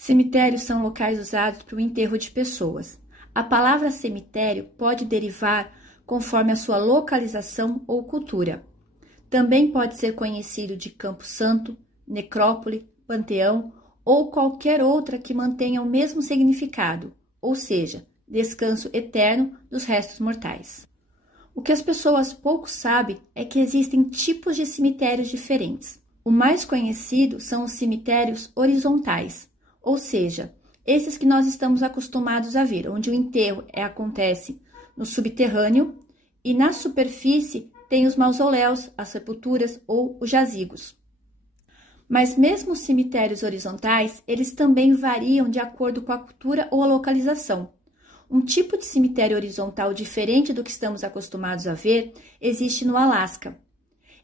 Cemitérios são locais usados para o enterro de pessoas. A palavra cemitério pode derivar conforme a sua localização ou cultura. Também pode ser conhecido de campo santo, necrópole, panteão ou qualquer outra que mantenha o mesmo significado, ou seja, descanso eterno dos restos mortais. O que as pessoas pouco sabem é que existem tipos de cemitérios diferentes. O mais conhecido são os cemitérios horizontais, ou seja, esses que nós estamos acostumados a ver, onde o enterro acontece no subterrâneo e na superfície tem os mausoléus, as sepulturas ou os jazigos. Mas mesmo os cemitérios horizontais, eles também variam de acordo com a cultura ou a localização. Um tipo de cemitério horizontal diferente do que estamos acostumados a ver existe no Alasca.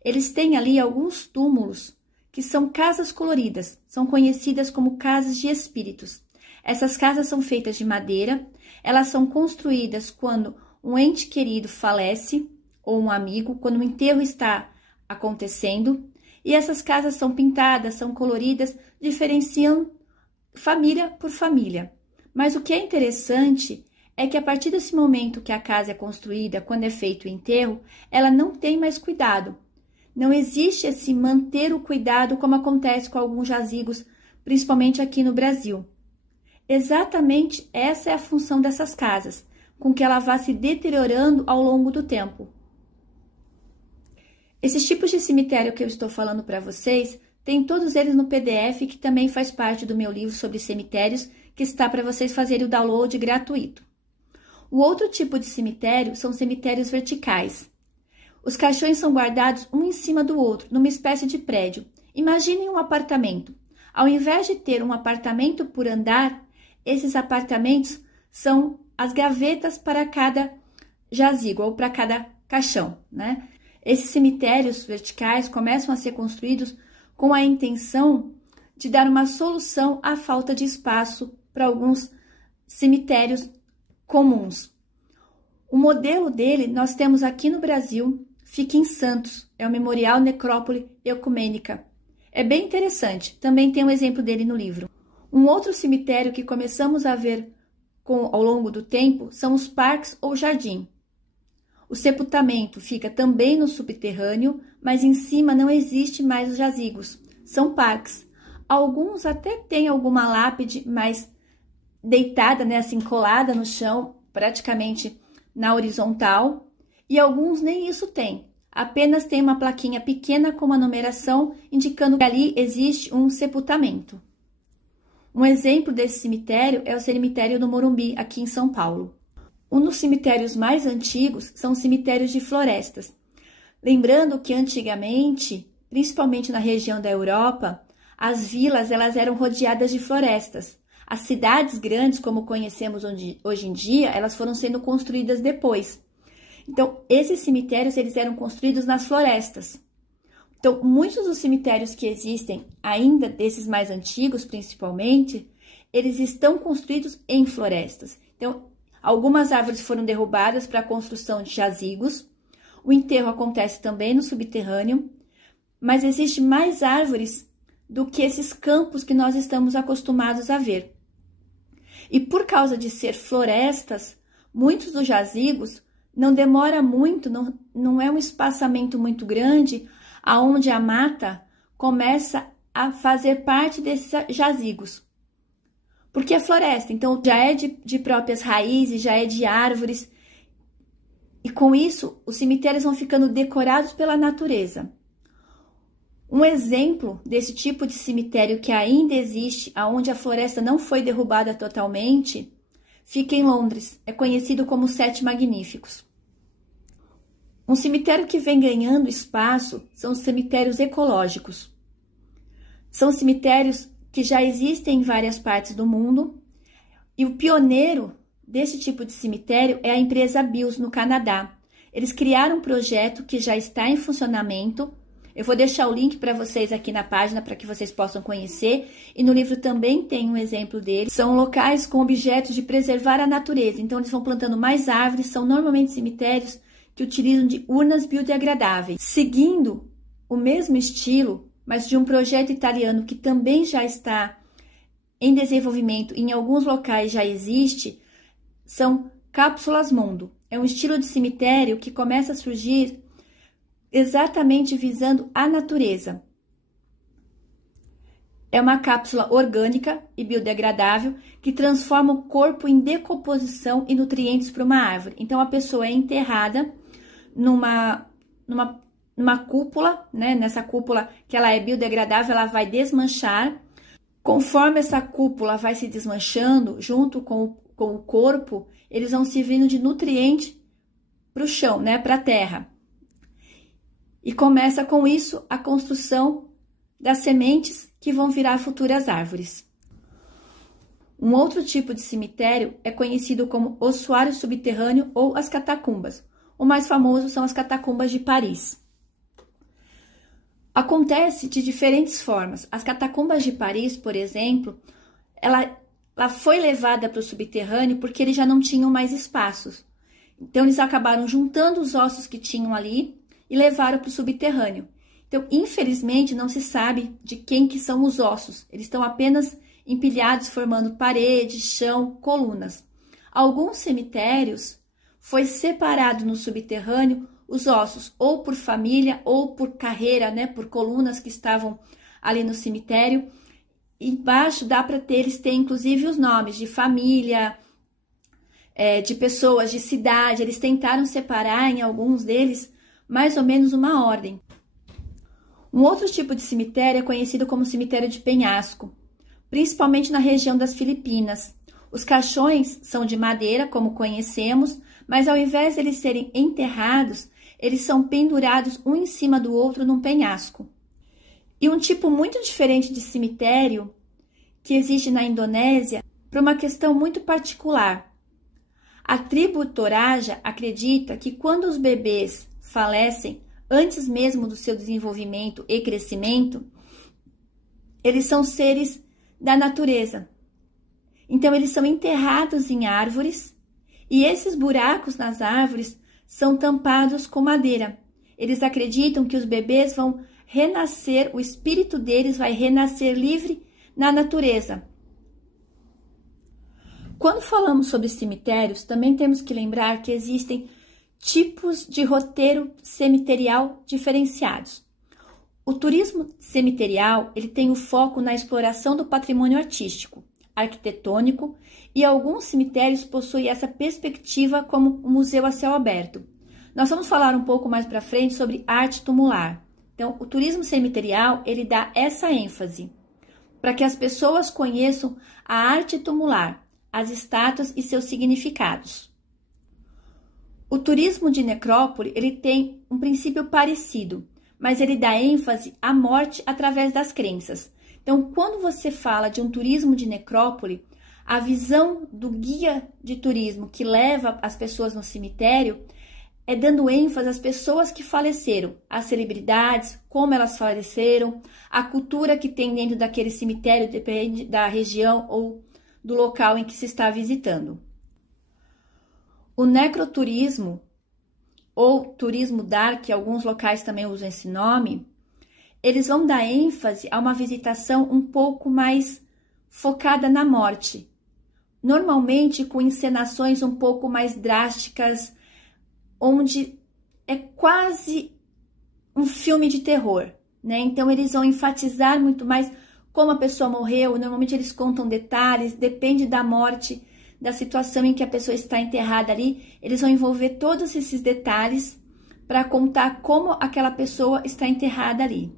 Eles têm ali alguns túmulos que são casas coloridas, são conhecidas como casas de espíritos. Essas casas são feitas de madeira, elas são construídas quando um ente querido falece ou um amigo, quando o enterro está acontecendo, e essas casas são pintadas, são coloridas, diferenciam família por família. Mas o que é interessante é que a partir desse momento que a casa é construída, quando é feito o enterro, ela não tem mais cuidado. Não existe esse manter o cuidado como acontece com alguns jazigos, principalmente aqui no Brasil. Exatamente essa é a função dessas casas, com que ela vá se deteriorando ao longo do tempo. Esses tipos de cemitério que eu estou falando para vocês, tem todos eles no PDF, que também faz parte do meu livro sobre cemitérios, que está para vocês fazerem o download gratuito. O outro tipo de cemitério são cemitérios verticais. Os caixões são guardados um em cima do outro, numa espécie de prédio. Imaginem um apartamento. Ao invés de ter um apartamento por andar, esses apartamentos são as gavetas para cada jazigo ou para cada caixão, né? Esses cemitérios verticais começam a ser construídos com a intenção de dar uma solução à falta de espaço para alguns cemitérios comuns. O modelo dele nós temos aqui no Brasil, fica em Santos, é o Memorial Necrópole Ecumênica. É bem interessante, também tem um exemplo dele no livro. Um outro cemitério que começamos a ver ao longo do tempo são os parques ou jardim. O sepultamento fica também no subterrâneo, mas em cima não existe mais os jazigos, são parques. Alguns até têm alguma lápide, mas deitada, né, assim, colada no chão, praticamente na horizontal, e alguns nem isso tem. Apenas tem uma plaquinha pequena com uma numeração indicando que ali existe um sepultamento. Um exemplo desse cemitério é o cemitério do Morumbi, aqui em São Paulo. Um dos cemitérios mais antigos são os cemitérios de florestas. Lembrando que antigamente, principalmente na região da Europa, as vilas elas eram rodeadas de florestas. As cidades grandes, como conhecemos hoje em dia, elas foram sendo construídas depois. Então, esses cemitérios eles eram construídos nas florestas. Então, muitos dos cemitérios que existem, ainda desses mais antigos principalmente, eles estão construídos em florestas. Então, algumas árvores foram derrubadas para a construção de jazigos. O enterro acontece também no subterrâneo, mas existe mais árvores do que esses campos que nós estamos acostumados a ver. E por causa de ser florestas, muitos dos jazigos não demora muito, não é um espaçamento muito grande, aonde a mata começa a fazer parte desses jazigos. Porque é floresta, então já é de próprias raízes, já é de árvores. E com isso, os cemitérios vão ficando decorados pela natureza. Um exemplo desse tipo de cemitério que ainda existe, aonde a floresta não foi derrubada totalmente, fica em Londres, é conhecido como os Sete Magníficos. Um cemitério que vem ganhando espaço são os cemitérios ecológicos. São cemitérios que já existem em várias partes do mundo, e o pioneiro desse tipo de cemitério é a empresa Beals, no Canadá. Eles criaram um projeto que já está em funcionamento. Eu vou deixar o link para vocês aqui na página para que vocês possam conhecer. E no livro também tem um exemplo deles. São locais com objetos de preservar a natureza. Então, eles vão plantando mais árvores. São normalmente cemitérios que utilizam de urnas biodegradáveis. Seguindo o mesmo estilo, mas de um projeto italiano que também já está em desenvolvimento e em alguns locais já existe, são cápsulas mundo. É um estilo de cemitério que começa a surgir exatamente visando a natureza. É uma cápsula orgânica e biodegradável que transforma o corpo em decomposição e nutrientes para uma árvore. Então, a pessoa é enterrada numa cúpula, né? Nessa cúpula que ela é biodegradável, ela vai desmanchar. Conforme essa cúpula vai se desmanchando, junto com o corpo, eles vão servindo de nutriente para o chão, né? Para a terra. E começa com isso a construção das sementes que vão virar futuras árvores. Um outro tipo de cemitério é conhecido como ossuário subterrâneo ou as catacumbas. O mais famoso são as catacumbas de Paris. Acontece de diferentes formas. As catacumbas de Paris, por exemplo, ela foi levada para o subterrâneo porque eles já não tinham mais espaços. Então, eles acabaram juntando os ossos que tinham ali e levaram para o subterrâneo. Então, infelizmente, não se sabe de quem que são os ossos. Eles estão apenas empilhados, formando paredes, chão, colunas. Alguns cemitérios foi separado no subterrâneo os ossos, ou por família, ou por carreira, né, por colunas que estavam ali no cemitério. Embaixo dá para ter, eles têm inclusive os nomes de família, de pessoas, de cidade. Eles tentaram separar em alguns deles mais ou menos uma ordem. Um outro tipo de cemitério é conhecido como cemitério de penhasco, principalmente na região das Filipinas. Os caixões são de madeira, como conhecemos, mas ao invés de eles serem enterrados, eles são pendurados um em cima do outro num penhasco. E um tipo muito diferente de cemitério que existe na Indonésia, por uma questão muito particular. A tribo Toraja acredita que quando os bebês falecem, antes mesmo do seu desenvolvimento e crescimento, eles são seres da natureza. Então, eles são enterrados em árvores e esses buracos nas árvores são tampados com madeira. Eles acreditam que os bebês vão renascer, o espírito deles vai renascer livre na natureza. Quando falamos sobre cemitérios, também temos que lembrar que existem tipos de roteiro cemiterial diferenciados. O turismo cemiterial, ele tem o foco na exploração do patrimônio artístico, arquitetônico, e alguns cemitérios possuem essa perspectiva como o museu a céu aberto. Nós vamos falar um pouco mais para frente sobre arte tumular. Então, o turismo cemiterial, ele dá essa ênfase para que as pessoas conheçam a arte tumular, as estátuas e seus significados. O turismo de necrópole, ele tem um princípio parecido, mas ele dá ênfase à morte através das crenças. Então, quando você fala de um turismo de necrópole, a visão do guia de turismo que leva as pessoas no cemitério é dando ênfase às pessoas que faleceram, às celebridades, como elas faleceram, a cultura que tem dentro daquele cemitério, depende da região ou do local em que se está visitando. O necroturismo, ou turismo dark, que alguns locais também usam esse nome, eles vão dar ênfase a uma visitação um pouco mais focada na morte, normalmente com encenações um pouco mais drásticas, onde é quase um filme de terror, né? Então, eles vão enfatizar muito mais como a pessoa morreu. Normalmente, eles contam detalhes, depende da morte, da situação em que a pessoa está enterrada ali. Eles vão envolver todos esses detalhes para contar como aquela pessoa está enterrada ali.